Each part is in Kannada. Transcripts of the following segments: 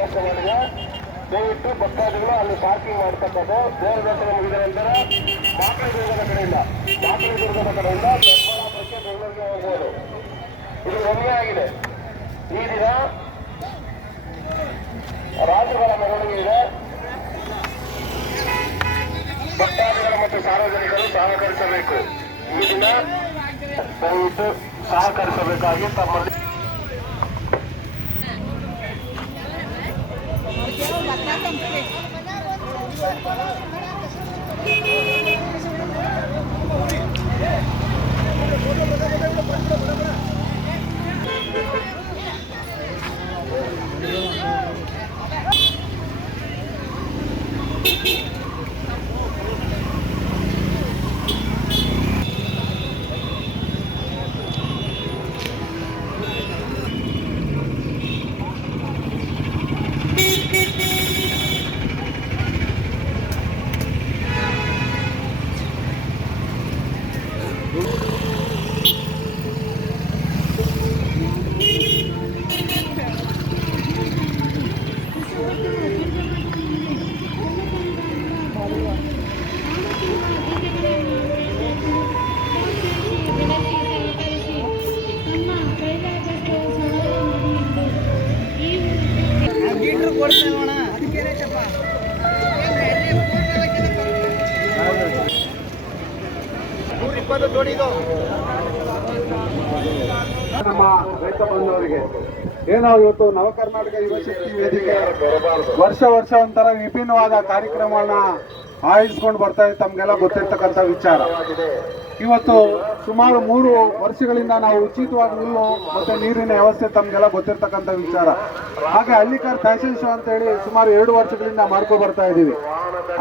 ವ್ಯವಸ್ಥೆ ಮಾಡಿದೆ. ದಯವಿಟ್ಟು ಭಕ್ತಾದಿಗಳು ಅಲ್ಲಿ ಪಾರ್ಕಿಂಗ್ ಮಾಡ್ತಕ್ಕದ್ದು. ದೇವರ ದರ್ಶನ ಮುಗಿದ ನಂತರ ಮಾಕಳದುರ್ಗದ ಕಡೆಯಿಂದ ದೊಡ್ಡಬಳ್ಳಾಪುರಕ್ಕೆ ಬೆಂಗಳೂರಿಗೆ ಹೋಗ್ಬೋದು. ಇದು ಒಮ್ಮೆ ಆಗಿದೆ. ಈ ದಿನ ರಾಜರುಗಳ ಮೆರವಣಿಗೆ ಇದೆ. ಭಕ್ತಾದಿಗಳು ಮತ್ತು ಸಾರ್ವಜನಿಕರು ಸಹಕರಿಸಬೇಕು. ಈ ದಿನ ದಯವಿಟ್ಟು ಸಹಕರಿಸಬೇಕಾಗಿ ತಮ್ಮಲ್ಲಿ ನಮ್ಮ ರೈತ ಬಂಧುವರಿಗೆ ಏನೋ ಇವತ್ತು ನವ ಕರ್ನಾಟಕ ಯುವ ಶಕ್ತಿ ವೇದಿಕೆ ವರ್ಷ ಒಂಥರ ವಿಭಿನ್ನವಾದ ಕಾರ್ಯಕ್ರಮಗಳನ್ನ ಆಯೋಜಿಸ್ಕೊಂಡು ಬರ್ತಾ ಇದೆ. ತಮ್ಗೆಲ್ಲ ಗೊತ್ತಿರ್ತಕ್ಕಂಥ ವಿಚಾರ. ಇವತ್ತು ಸುಮಾರು 3 ವರ್ಷಗಳಿಂದ ನಾವು ಉಚಿತವಾಗಿ ಹುಲ್ಲು ಮತ್ತೆ ನೀರಿನ ವ್ಯವಸ್ಥೆ ತಮ್ಗೆಲ್ಲ ಗೊತ್ತಿರ್ತಕ್ಕಂಥ ವಿಚಾರ. ಹಾಗೆ ಹಳ್ಳಿಕಾರ್ ಫ್ಯಾಷನ್ ಶೋ ಅಂತ ಹೇಳಿ ಸುಮಾರು 2 ವರ್ಷಗಳಿಂದ ಮಾಡ್ಕೊಂಡು ಬರ್ತಾ ಇದ್ದೀವಿ.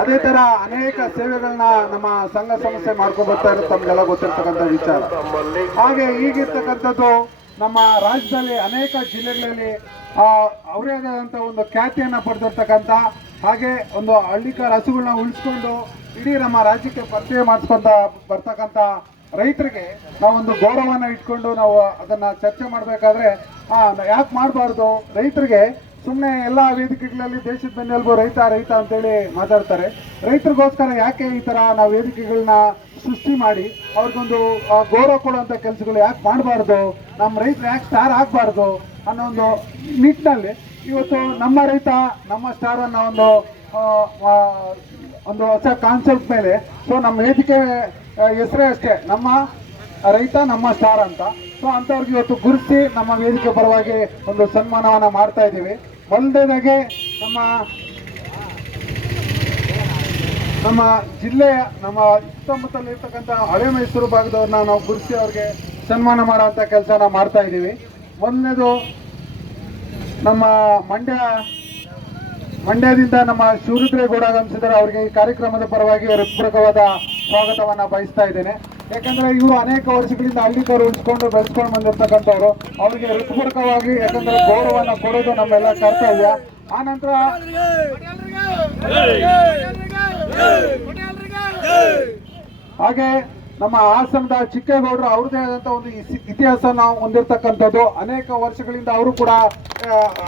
ಅದೇ ತರ ಅನೇಕ ಸೇವೆಗಳನ್ನ ನಮ್ಮ ಸಂಘ ಸಂಸ್ಥೆ ಮಾಡ್ಕೊಂಡು ಬರ್ತಾ ಇರೋದು ತಮ್ಗೆಲ್ಲ ಗೊತ್ತಿರ್ತಕ್ಕಂಥ ವಿಚಾರ. ಹಾಗೆ ಈಗಿರ್ತಕ್ಕಂಥದ್ದು ನಮ್ಮ ರಾಜ್ಯದಲ್ಲಿ ಅನೇಕ ಜಿಲ್ಲೆಗಳಲ್ಲಿ ಅವರೇ ಆದಂಥ ಒಂದು ಖ್ಯಾತಿಯನ್ನು ಪಡೆದಿರ್ತಕ್ಕಂಥ, ಹಾಗೆ ಒಂದು ಹಳ್ಳಿಕಾರ್ ಹಸುಗಳನ್ನ ಉಳಿಸ್ಕೊಂಡು ಇಡೀ ನಮ್ಮ ರಾಜ್ಯಕ್ಕೆ ಪರಿಚಯ ಮಾಡಿಸ್ಕೊಂತ ಬರ್ತಕ್ಕಂಥ ರೈತರಿಗೆ ನಾವೊಂದು ಗೌರವನ ಇಟ್ಕೊಂಡು ನಾವು ಅದನ್ನ ಚರ್ಚೆ ಮಾಡಬೇಕಾದ್ರೆ ಯಾಕೆ ಮಾಡಬಾರ್ದು, ರೈತರಿಗೆ ಸುಮ್ಮನೆ ಎಲ್ಲ ವೇದಿಕೆಗಳಲ್ಲಿ ದೇಶದ ಬೆನ್ನೆಲುಬು ರೈತ ಅಂತೇಳಿ ಮಾತಾಡ್ತಾರೆ. ರೈತರಿಗೋಸ್ಕರ ಯಾಕೆ ಈ ಥರ ನಾವು ವೇದಿಕೆಗಳನ್ನ ಸೃಷ್ಟಿ ಮಾಡಿ ಅವ್ರಿಗೊಂದು ಗೌರವ ಕೊಡುವಂಥ ಕೆಲಸಗಳು ಯಾಕೆ ಮಾಡಬಾರ್ದು, ನಮ್ಮ ರೈತರು ಯಾಕೆ ಸ್ಟಾರ್ ಆಗಬಾರ್ದು ಅನ್ನೋ ಒಂದು ನಿಟ್ಟಿನಲ್ಲಿ ಇವತ್ತು ನಮ್ಮ ರೈತ ನಮ್ಮ ಸ್ಟಾರ್ ಅನ್ನೋ ಒಂದು ಹೊಸ ಕಾನ್ಸೆಪ್ಟ್ ಮೇಲೆ ನಮ್ಮ ವೇದಿಕೆ ಹೆಸರೇ ಅಷ್ಟೇ, ನಮ್ಮ ರೈತ ನಮ್ಮ ಸ್ಟಾರ್ ಅಂತ. ಅಂಥವ್ರಿಗೆ ಇವತ್ತು ಗುರುತಿಸಿ ನಮ್ಮ ವೇದಿಕೆ ಪರವಾಗಿ ಒಂದು ಸನ್ಮಾನವನ್ನು ಮಾಡ್ತಾ ಇದ್ದೀವಿ. ಒಂದೇದಾಗೆ ನಮ್ಮ ಜಿಲ್ಲೆಯ ನಮ್ಮ ಸುತ್ತಮುತ್ತಲಿರ್ತಕ್ಕಂಥ ಹಳೆ ಮೈಸೂರು ಭಾಗದವ್ರನ್ನ ನಾವು ಗುರುತಿಸಿ ಅವ್ರಿಗೆ ಸನ್ಮಾನ ಮಾಡುವಂಥ ಕೆಲಸನ ಮಾಡ್ತಾ ಇದ್ದೀವಿ. ಮೊದಲನೇದು ನಮ್ಮ ಮಂಡ್ಯದಿಂದ ನಮ್ಮ ಶಿವರುದ್ರೇಗೌಡ ಆಗಮಿಸಿದರೆ ಅವರಿಗೆ ಈ ಕಾರ್ಯಕ್ರಮದ ಪರವಾಗಿ ಹೃತ್ಪೂರ್ವಕವಾದ ಸ್ವಾಗತವನ್ನು ಬಯಸ್ತಾ ಇದ್ದೇನೆ. ಯಾಕಂದ್ರೆ ಇವರು ಅನೇಕ ವರ್ಷಗಳಿಂದ ಹಳ್ಳಿಕಾರು ಉಳಿಸ್ಕೊಂಡು ಬೆಳೆಸ್ಕೊಂಡು ಬಂದಿರ್ತಕ್ಕಂಥವ್ರು. ಅವರಿಗೆ ಹೃತ್ಪೂರ್ವಕವಾಗಿ ಯಾಕಂದ್ರೆ ಗೌರವವನ್ನು ಕೊಡೋದು ನಮ್ಮೆಲ್ಲ ಕರ್ತವ್ಯ. ಆನಂತರ ಹಾಗೆ ನಮ್ಮ ಹಾಸನದ ಚಿಕ್ಕೇಗೌಡರು ಅವ್ರದೇ ಆದಂಥ ಒಂದು ಇತಿಹಾಸನ ಹೊಂದಿರತಕ್ಕಂಥದ್ದು. ಅನೇಕ ವರ್ಷಗಳಿಂದ ಅವರು ಕೂಡ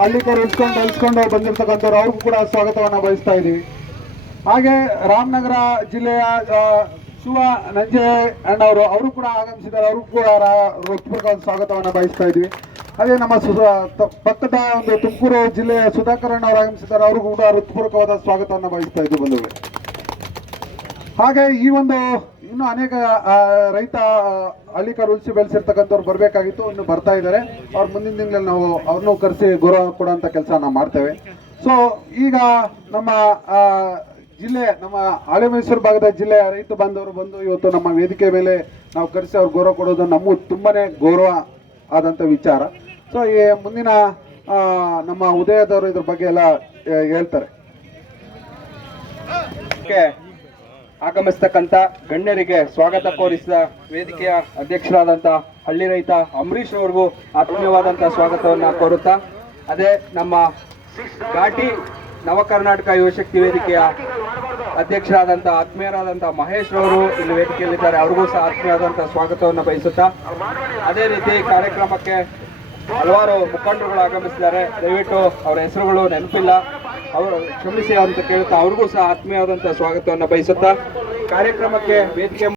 ಹಳ್ಳಿಕಾರು ಬೆಳೆಸ್ಕೊಂಡು ಬಂದಿರತಕ್ಕಂಥವ್ರು. ಅವ್ರಿಗೂ ಕೂಡ ಸ್ವಾಗತವನ್ನು ಬಯಸ್ತಾ ಇದ್ದೀವಿ. ಹಾಗೆ ರಾಮನಗರ ಜಿಲ್ಲೆಯ ಶಿವ ನಂಜೆ ಅಣ್ಣವರು ಅವರು ಕೂಡ ಆಗಮಿಸಿದ್ದಾರೆ. ಅವ್ರಿಗೂ ಕೂಡ ಹೃತ್ಪೂರ್ವಕ ಸ್ವಾಗತವನ್ನು ಬಯಸ್ತಾ ಇದ್ವಿ. ಅದೇ ನಮ್ಮ ಪಕ್ಕದ ಒಂದು ತುಮಕೂರು ಜಿಲ್ಲೆಯ ಸುಧಾಕರ್ ಅಣ್ಣವರು ಆಗಮಿಸಿದ್ದಾರೆ. ಅವ್ರಿಗೂ ಕೂಡ ಹೃತ್ಪೂರ್ವಕವಾದ ಸ್ವಾಗತವನ್ನು ಬಯಸ್ತಾ ಇದ್ವಿ ಬಂಧುಗಳು. ಹಾಗೆ ಈ ಒಂದು ಇನ್ನೂ ಅನೇಕ ರೈತ ಹಳ್ಳಿಕಾರು ಉಳಿಸಿ ಬೆಳೆಸಿರ್ತಕ್ಕಂಥವ್ರು ಬರಬೇಕಾಗಿತ್ತು, ಇನ್ನು ಬರ್ತಾ ಇದ್ದಾರೆ. ಅವ್ರ ಮುಂದಿನ ದಿನಗಳಲ್ಲಿ ನಾವು ಅವ್ರನ್ನೂ ಕರೆಸಿ ಗೌರವ ಕೊಡುವಂಥ ಕೆಲಸ ನಾವು ಮಾಡ್ತೇವೆ. ಈಗ ನಮ್ಮ ಜಿಲ್ಲೆ ನಮ್ಮ ಹಳೆ ಮೈಸೂರು ಭಾಗದ ಜಿಲ್ಲೆಯ ರೈತ ಬಾಂಧವರು ಬಂದು ಇವತ್ತು ನಮ್ಮ ವೇದಿಕೆ ಮೇಲೆ ನಾವು ಕರೆಸಿ ಅವ್ರು ಗೌರವ ಕೊಡೋದು ನಮಗೂ ತುಂಬಾನೇ ಗೌರವ ಆದಂಥ ವಿಚಾರ. ಈ ಮುಂದಿನ ನಮ್ಮ ಉದಯದವರು ಇದ್ರ ಬಗ್ಗೆ ಎಲ್ಲ ಹೇಳ್ತಾರೆ. ಆಗಮಿಸ್ತಕ್ಕಂಥ ಗಣ್ಯರಿಗೆ ಸ್ವಾಗತ ಕೋರಿಸಿದ ವೇದಿಕೆಯ ಅಧ್ಯಕ್ಷರಾದಂಥ ಹಳ್ಳಿ ರೈತ ಅಂಬರೀಶ್ ಅವರಿಗೂ ಆತ್ಮೀಯವಾದಂಥ ಸ್ವಾಗತವನ್ನು ಕೋರುತ್ತಾ, ಅದೇ ನಮ್ಮ ಘಾಟಿ ನವ ಕರ್ನಾಟಕ ಯುವಶಕ್ತಿ ವೇದಿಕೆಯ ಅಧ್ಯಕ್ಷರಾದಂಥ ಆತ್ಮೀಯರಾದಂಥ ಮಹೇಶ್ ರವರು ಇಲ್ಲಿ ವೇದಿಕೆಯಲ್ಲಿದ್ದಾರೆ. ಅವ್ರಿಗೂ ಸಹ ಆತ್ಮೀಯವಾದಂಥ ಸ್ವಾಗತವನ್ನು ಬಯಸುತ್ತಾ, ಅದೇ ರೀತಿ ಕಾರ್ಯಕ್ರಮಕ್ಕೆ ಹಲವಾರು ಮುಖಂಡರುಗಳು ಆಗಮಿಸಿದ್ದಾರೆ. ದಯವಿಟ್ಟು ಅವರ ಹೆಸರುಗಳು ನೆನಪಿಲ್ಲ, ಅವರು ಕ್ಷಮಿಸಿ ಅಂತ ಕೇಳುತ್ತಾ ಅವ್ರಿಗೂ ಸಹ ಆತ್ಮೀಯವಾದಂತಹ ಸ್ವಾಗತವನ್ನು ಬಯಸುತ್ತಾ ಕಾರ್ಯಕ್ರಮಕ್ಕೆ ವೇದಿಕೆ